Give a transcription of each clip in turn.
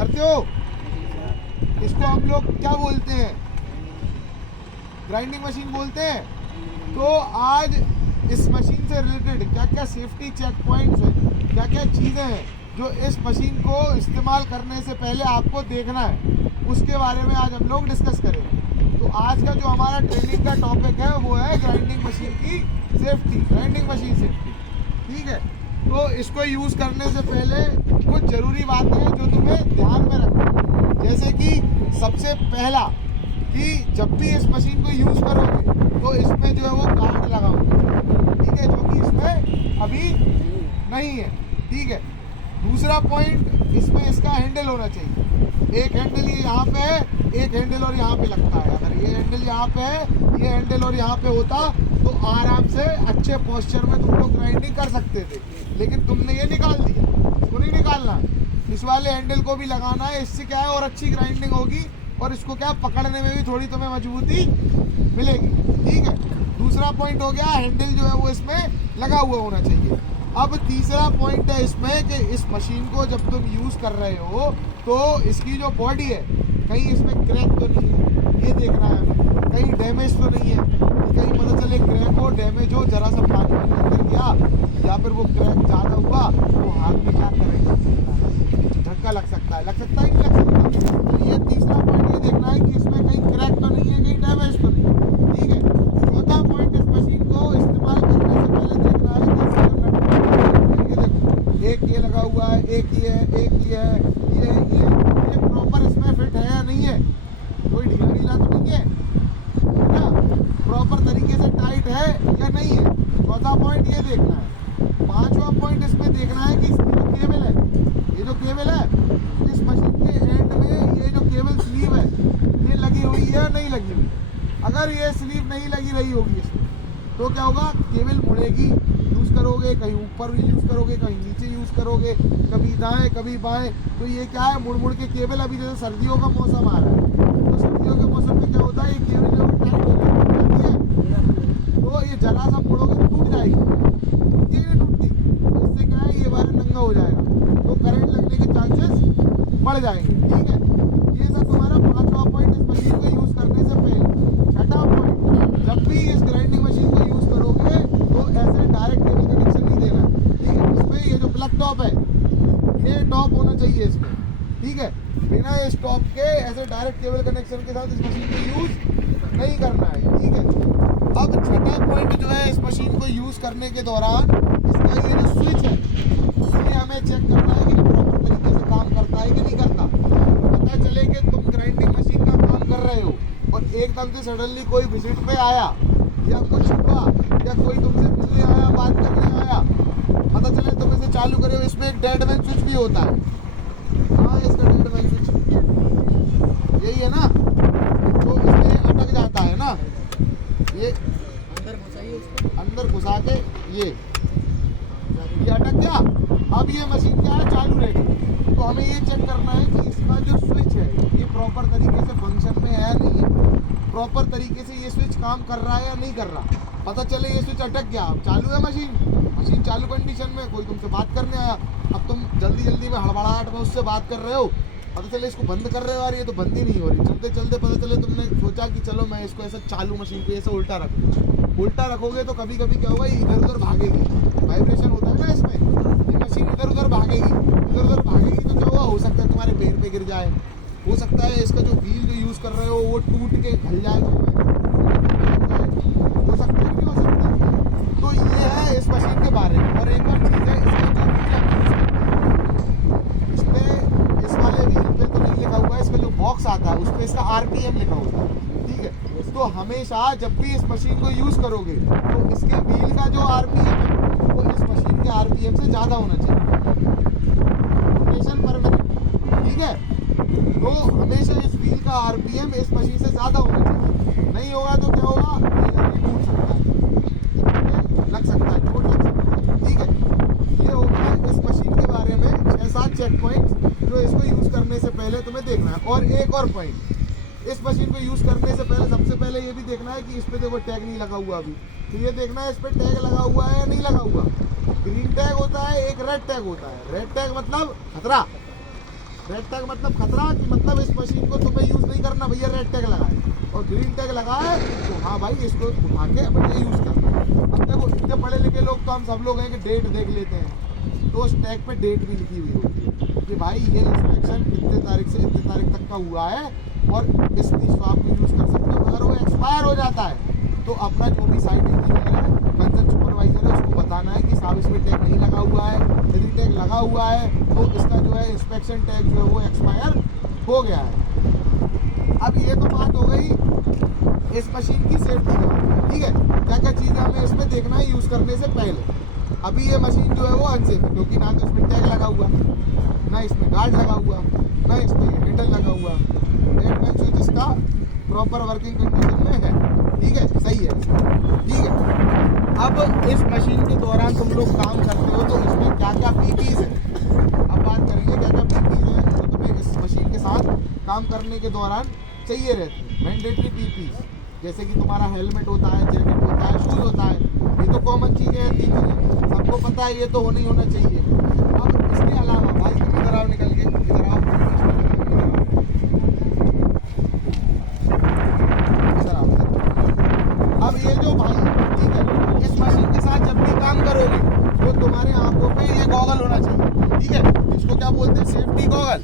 करते हो? इसको हम लोग क्या बोलते हैं? ग्राइंडिंग मशीन बोलते हैं। तो आज इस मशीन से रिलेटेड क्या क्या सेफ्टी चेक पॉइंट्स हैं, क्या क्या चीज़ें हैं जो इस मशीन को इस्तेमाल करने से पहले आपको देखना है, उसके बारे में आज हम लोग डिस्कस करेंगे। तो आज का जो हमारा ट्रेनिंग का टॉपिक है वो है ग्राइंडिंग मशीन की सेफ्टी, ग्राइंडिंग मशीन सेफ्टी। ठीक है, तो इसको यूज़ करने से पहले कुछ ज़रूरी बातें हैं जो तुम्हें ध्यान में रखना। जैसे कि सबसे पहला कि जब भी इस मशीन को यूज़ करोगे तो इसमें जो है वो गार्ड लगाओगे, ठीक है, जो कि इसमें अभी नहीं है। ठीक है, दूसरा पॉइंट, इसमें इसका हैंडल होना चाहिए। एक हैंडल ये यहाँ पे है, एक हैंडल और यहाँ पे लगता है। अगर ये हैंडल यहाँ पे है, ये हैंडल और यहाँ पे होता तो आराम से अच्छे पोस्चर में तुम लोग ग्राइंडिंग कर सकते थे, लेकिन तुमने ये निकाल दिया। इसको नहीं निकालना, इस वाले हैंडल को भी लगाना है। इससे क्या है और अच्छी ग्राइंडिंग होगी और इसको क्या पकड़ने में भी थोड़ी तुम्हें मजबूती मिलेगी। ठीक है, दूसरा पॉइंट हो गया, हैंडल जो है वो इसमें लगा हुआ होना चाहिए। अब तीसरा पॉइंट है इसमें कि इस मशीन को जब तुम यूज़ कर रहे हो तो इसकी जो बॉडी है कहीं इसमें क्रैक तो नहीं है, ये देखना है हमें। कहीं डैमेज तो नहीं है, कहीं पता चले क्रैक हो, डैमेज हो, जरा सा पानी अंदर गया या फिर वो क्रैक ज़्यादा हुआ तो हाथ में क्या करेंगे, झटका लग सकता है, लग सकता है नहीं लग सकता। तो ये तीसरा पॉइंट ये देखना है कि इसमें कहीं क्रैक तो नहीं है, कहीं डैमेज तो नहीं है। ठीक है, चौथा पॉइंट, इस मशीन को इस्तेमाल करने से पहले देखना है कि एक ये लगा हुआ है, एक ये है, एक ये है, ये प्रॉपर इसमें फिट है या नहीं है, कोई ढीला ढीला तो नहीं है ना, प्रॉपर तरीके से टाइट है या नहीं है। चौथा पॉइंट ये देखना है। पांचवा पॉइंट इसमें देखना है कि इसकी जो केबल है, ये जो केबल है इस मशीन के एंड में, ये जो केबल स्लीव है ये लगी हुई है या नहीं लगी हुई। अगर ये स्लीव नहीं लगी रही होगी इसमें तो क्या होगा, केबल मुड़ेगी। यूज़ करोगे कहीं ऊपर भी यूज़ करोगे, कहीं नीचे यूज़ करोगे, कभी दाएं कभी बाएं, तो ये क्या है मुड़ मुड़ के केबल। अभी जैसे सर्दियों का मौसम आ रहा है तो सर्दियों के मौसम में क्या होता है, ये केबल जो टाइट हो जाती है तो ये जरा सा मुड़ोगे तो टूट जाएगी, ये टूटती। तो इससे क्या है, ये वायर नंगा हो जाएगा तो करंट लगने के चांसेस बढ़ जाएंगे। ठीक है, ये सब तुम्हारा पांचवा पॉइंट इस मशीन को यूज़ करने से पहले। छठा पॉइंट, जब भी इस ग्राइंडिंग मशीन को यूज़ करोगे तो ऐसे डायरेक्ट केबल कनेक्शन नहीं देना। ठीक है, इसमें ये जो प्लग टॉप है ये टॉप होना चाहिए इसमें। ठीक है, बिना इस टॉप के ऐसे डायरेक्ट केबल कनेक्शन के साथ इस मशीन को यूज़ नहीं करना है। ठीक है, अब छठा पॉइंट जो है, इस मशीन को यूज़ करने के दौरान इसका ये जो स्विच है ये हमें चेक करना है कि प्रॉपर तरीके से काम करता है कि नहीं करता। पता चले कि तुम ग्राइंडिंग मशीन का काम कर रहे हो और एकदम से सडनली कोई विजिट पे आया या कुछ हुआ या कोई तुमसे मिलने आया, बात करने आया, पता चले तुम इसे चालू करे हो, इसमें एक डेड मैन स्विच भी होता है। हाँ, इसका डेड मैन स्विच यही है ना, तो इसमें अटक जाता है ना, ये अंदर घुसा के ये अटक गया। अब ये मशीन क्या है, चालू रहेगी। तो हमें ये चेक करना है कि इसका जो स्विच है ये प्रॉपर तरीके से फंक्शन में है या नहीं है, प्रॉपर तरीके से ये स्विच काम कर रहा है या नहीं कर रहा। पता चले ये स्विच अटक गया, अब चालू है मशीन चालू कंडीशन में, कोई तुमसे बात करने आया, अब तुम जल्दी में हड़बड़ाहट में उससे बात कर रहे हो, पता चले इसको बंद कर रहे हो और ये तो बंद ही नहीं हो रही। चलते पता चले तुमने सोचा कि चलो मैं इसको ऐसा चालू मशीन को ऐसा उल्टा रख दूँ। उल्टा रखोगे तो कभी क्या होगा, ये इधर उधर भागेगी, वाइब्रेशन होता है ना इसमें, ये मशीन इधर उधर भागेगी तो क्या हुआ, हो सकता है तुम्हारे पैर पे गिर जाए, हो सकता है इसका जो व्हील जो यूज़ कर रहे हो वो टूट के घल जाए, हो सकता है नहीं हो सकता। तो ये है इस मशीन के बारे में। और एक और चीज़ है, इसका जो व्हील इस पे, इस वाले व्हील पे तो नहीं लिखा हुआ है, इसका जो बॉक्स आता है उस पर इसका RPM लिखा होता है। ठीक है, तो हमेशा जब भी इस मशीन को यूज़ करोगे तो इसके व्हील का जो RPM है वो इस मशीन के RPM से ज़्यादा होना चाहिए, रोटेशन पर मिनट। ठीक है, तो हमेशा इस व्हील का RPM इस मशीन से ज़्यादा होना चाहिए। नहीं होगा तो क्या होगा, ये टूट सकता है, लग सकता है, चोट लग सकता है। ठीक है, ये होगा इस मशीन के बारे में 6-7 चेक पॉइंट जो इसको यूज़ करने से पहले तुम्हें देखना है। और एक और पॉइंट, इस मशीन को यूज़ करने से पहले सबसे पहले ये भी देखना है कि इस पर देखो टैग नहीं लगा हुआ अभी, तो ये देखना है इस पर टैग लगा हुआ है या नहीं लगा हुआ। ग्रीन टैग होता है, एक रेड टैग होता है। रेड टैग मतलब खतरा, रेड टैग मतलब खतरा, कि मतलब इस मशीन को तुम्हें यूज नहीं करना भैया, रेड टैग लगाए। और ग्रीन टैग लगाए तो हाँ भाई इसको उठा के बढ़िया यूज करना। अब देखो इतने पढ़े लिखे लोग तो हम सब लोग हैं कि डेट देख लेते हैं, तो उस टैग पे डेट भी लिखी हुई होती है कि भाई ये इंस्पेक्शन इतने तारीख से इतने तारीख तक का हुआ है और इस चीज को आप यूज कर सकते हो। अगर वो एक्सपायर हो जाता है तो अपना जो भी साइट इंजीनियर है, कंसर्न सुपरवाइजर है, उसको बताना है कि साहब इस पर टैग नहीं लगा हुआ है, यदि टैग लगा हुआ है तो इसका जो है इंस्पेक्शन टैग जो है वो एक्सपायर हो गया है। अब ये तो बात हो गई इस मशीन की सेफ्टी की, ठीक है। क्या क्या चीज़ें हमें इसमें देखना है यूज़ करने से पहले। अभी ये मशीन जो है वो अनसेफ है, क्योंकि ना तो इसमें टैग लगा हुआ, ना इसमें गार्ड लगा हुआ, ना इसमें हैंडल लगा हुआ। डेट मैन स्विच इसका प्रॉपर वर्किंग कंडीशन में है, ठीक है, सही है, ठीक है। अब इस मशीन के दौरान तुम लोग काम करते हो तो इसमें क्या क्या पीपीज है, अब बात करेंगे क्या क्या पीपीज है जो तुम्हें इस मशीन के साथ काम करने के दौरान चाहिए रहते हैं। मैंडेटरी पीपीज जैसे कि तुम्हारा हेलमेट होता है, जैकेट होता है, शूज होता है, ये तो कॉमन चीज़ें हैं, 3 चीज़ें सबको पता है, ये तो होना ही होना चाहिए। अब इसके अलावा भाई तुम इधर आओ, निकल के इधर आओ, इधर आओ। अब ये जो भाई, ठीक है, इस मशीन के साथ जब भी काम करोगे तो तुम्हारे आंखों पे ये गॉगल होना चाहिए, ठीक है, इसको क्या बोलते हैं, सेफ्टी गॉगल।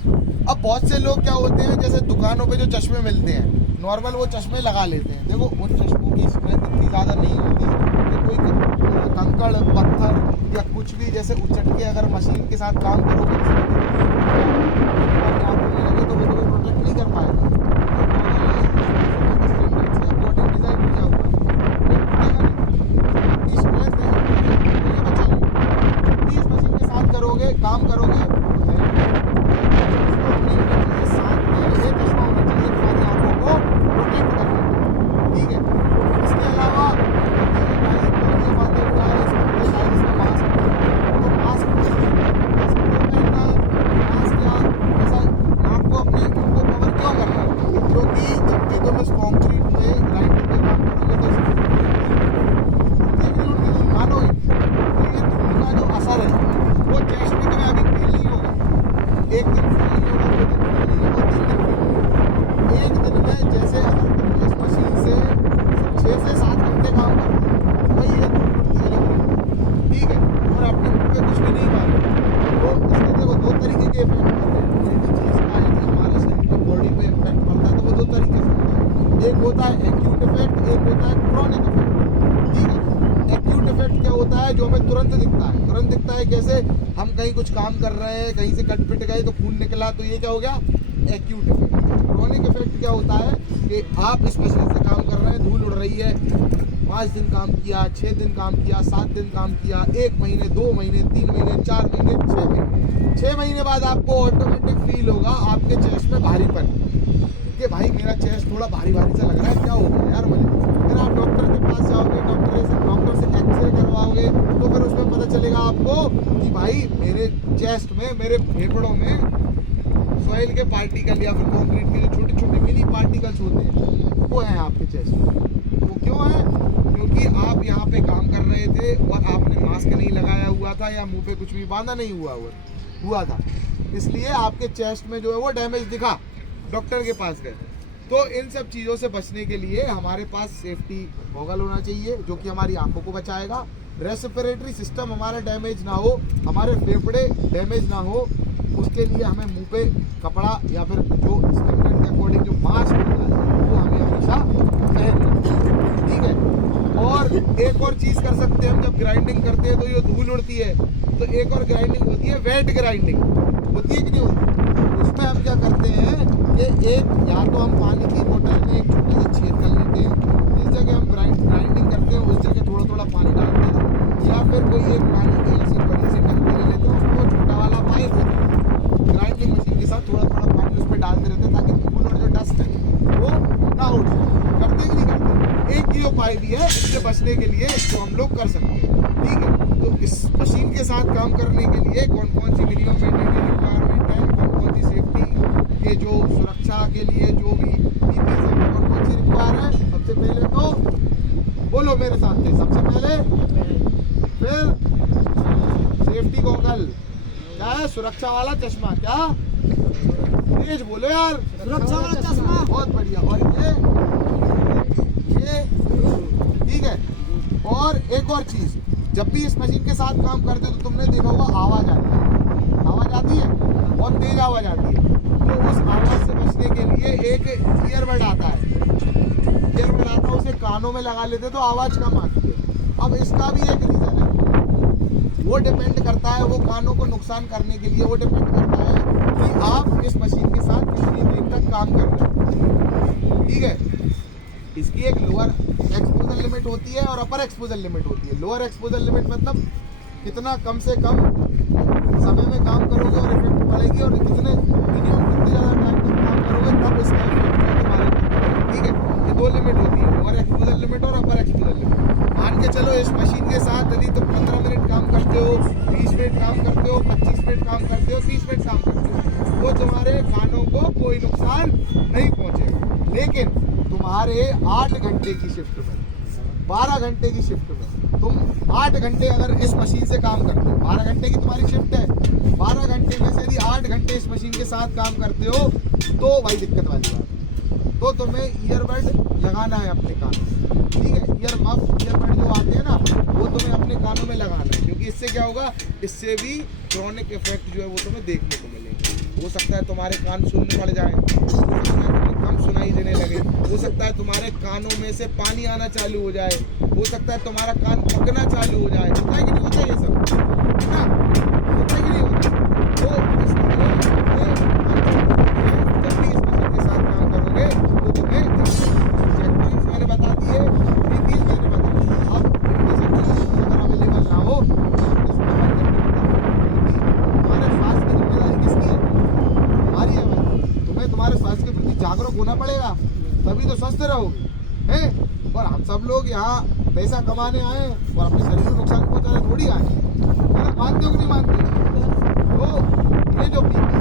अब बहुत से लोग क्या होते हैं, जैसे दुकानों पे जो चश्मे मिलते हैं नॉर्मल, वो चश्मे लगा लेते हैं। देखो उन चश्मों की स्ट्रेंथ इतनी ज़्यादा नहीं होती कि कोई कंकड़ पत्थर या कुछ भी जैसे उचट के अगर मशीन के साथ काम करोगे लगे तो वो तुम्हें प्रोटेक्ट नहीं कर पाएगा। इस मशीन के साथ करोगे, काम करोगे, जो हमें तुरंत दिखता है कैसे, हम कहीं कुछ काम कर रहे हैं, कहीं से कट पिट गए तो खून निकला, तो ये क्या हो गया, एक्यूट इफेक्ट। क्रोनिक इफेक्ट क्या होता है कि आप इस मशीन से काम कर रहे हैं, धूल उड़ रही है, 5 दिन काम किया, 6 दिन काम किया, 7 दिन काम किया, 1 महीने, 2 महीने, 3 महीने, 4 महीने, 6 महीने, 6 महीने बाद आपको ऑटोमेटिक फील होगा आपके चेस्ट में भारीपन, कि भाई मेरा चेस्ट थोड़ा भारी भारी सा लग रहा है, क्या हो गया यार मुझे। फिर आप डॉक्टर के पास जाओगे, डॉक्टर से एक्सरे करवाओगे तो फिर उसमें पता चलेगा आपको कि भाई मेरे चेस्ट में, मेरे फेफड़ों में सॉइल के पार्टिकल या फिर कंक्रीट के जो छोटे छोटे मिनी पार्टिकल्स होते हैं वो हैं आपके चेस्ट में। वो क्यों है, क्योंकि आप यहाँ पे काम कर रहे थे और आपने मास्क नहीं लगाया हुआ था या मुंह पे कुछ भी बांधा नहीं हुआ था, इसलिए आपके चेस्ट में जो है वो डैमेज दिखा, डॉक्टर के पास गए। तो इन सब चीज़ों से बचने के लिए हमारे पास सेफ्टी गॉगल होना चाहिए जो कि हमारी आंखों को बचाएगा, रेस्पिरेटरी सिस्टम हमारा डैमेज ना हो, हमारे फेफड़े डैमेज ना हो, उसके लिए हमें मुंह पे कपड़ा या फिर जो स्टैंडर्ड के अकॉर्डिंग जो मास्क होता है वो हमें हमेशा पहनना, ठीक है। और एक और चीज़ कर सकते हैं हम, जब ग्राइंडिंग करते हैं तो ये धूल उड़ती है, तो एक और ग्राइंडिंग होती है वेट ग्राइंडिंग, होती है कि नहीं होती। उसमें हम क्या करते हैं कि एक या तो हम पानी की बोतल में एक छोटा सा छेद कर लेते हैं, जिस जगह हम ग्राइंडिंग करते हैं उस जगह थोड़ा थोड़ा पानी डालते हैं, या फिर कोई एक पानी की ऐसी बड़ी सी टंकी ले लेते हैं, उसमें छोटा वाला पाइप होता है, ग्राइंडिंग मशीन के साथ थोड़ा थोड़ा पानी उस पर डालते रहते हैं ताकि धूल और जो डस्ट है वो ना उड़ जाए। करते कि नहीं करते, एक ही उपाय भी है इससे बचने के लिए, इसको हम लोग कर सकते हैं, ठीक है। तो इस मशीन के साथ काम करने के लिए कौन कौन सी मिनिमम मेंटेनेंस रिक्वायरमेंट है, कौन कौन सी सेफ्टी के जो सुरक्षा के लिए जो भी पीपीज है कौन कौन सी रिक्वायर है। सबसे पहले तो बोलो मेरे साथ में, सबसे पहले फिर सेफ्टी गॉगल, क्या है, सुरक्षा वाला चश्मा, क्या तेज बोलो यार। सुरक्षा वाला चश्मा। बहुत बढ़िया। और ये ठीक है। और एक और चीज, जब भी इस मशीन के साथ काम करते हो तो तुमने देखा होगा आवाज आती है, आवाज आती है, बहुत तेज आवाज आती है। तो उस आवाज से बचने के लिए एक ईयरबड आता है, ईयरबड आता है, उसे कानों में लगा लेते तो आवाज कम आती है। अब इसका भी एक रीजन है, वो डिपेंड करता है, वो कानों को नुकसान करने के लिए वो डिपेंड करता है कि आप इस मशीन के साथ कितनी देर तक काम कर रहे हो। ठीक है। इसकी एक लोअर एक्सपोजर लिमिट होती है और अपर एक्सपोजर लिमिट होती है। लोअर एक्सपोजर लिमिट मतलब कितना कम से कम समय में काम करोगे और इफेक्ट पड़ेगी, और कितने मिनिमम कितने ज़्यादा टाइम तक काम करोगे तब इसका इफेक्ट तुम्हारे। ठीक है। ये दो लिमिट होती है, लोअर एक्सपोजर लिमिट और अपर एक्सपोजर लिमिट। मान के चलो इस मशीन के साथ यदि तुम 15 मिनट काम करते हो, 20 मिनट काम करते हो, 25 मिनट काम करते हो, 30 मिनट काम करते हो, तो तुम्हारे कानों को कोई नुकसान नहीं पहुंचेगा। लेकिन तुम्हारे 8 घंटे की शिफ्ट में, 12 घंटे की शिफ्ट में, तुम 8 घंटे अगर इस मशीन से काम करते हो, 12 घंटे की तुम्हारी शिफ्ट है, 12 घंटे में से यदि 8 घंटे इस मशीन के साथ काम करते हो तो भाई दिक्कत वाली बात है। तो तुम्हें ईयरबड लगाना है अपने कानों में। ठीक है। ईयरबड जो आते हैं ना, वो तुम्हें अपने कानों में लगाना है, क्योंकि इससे क्या होगा, इससे भी क्रॉनिक इफेक्ट जो है वो तुम्हें देखने को मिलेंगे। हो सकता है तुम्हारे कान शून्य पड़ जाए, हो सकता है तुम्हें कम सुनाई देने लगे, हो सकता है तुम्हारे कानों में से पानी आना चालू हो जाए, हो सकता है तुम्हारा कान पकना चालू हो जाए। होता है कि नहीं होता ये सब, है ना? होता है कि नहीं होता? तो इसलिए जब भी इस मशीन के साथ काम करोगे तो तुम्हें चेकपॉइंट्स मैंने बता दिए, बीपीएल मैंने बता दिए। अब इनमें से कोई चीज़ अगर अवेलेबल ना हो तो तुम्हारे स्वास्थ्य की जिम्मेदारी किसकी है? हमारी है भाई। तुम्हें तुम्हारे स्वास्थ्य के प्रति जागरूक होना पड़ेगा, तभी तो स्वस्थ रहोगे, हैं? और हम सब लोग यहाँ पैसा कमाने आए और अपने शरीर को नुकसान पहुंचाने थोड़ी आए, है ना? मानते हो कि नहीं मानते? तो ये जो बीपीएल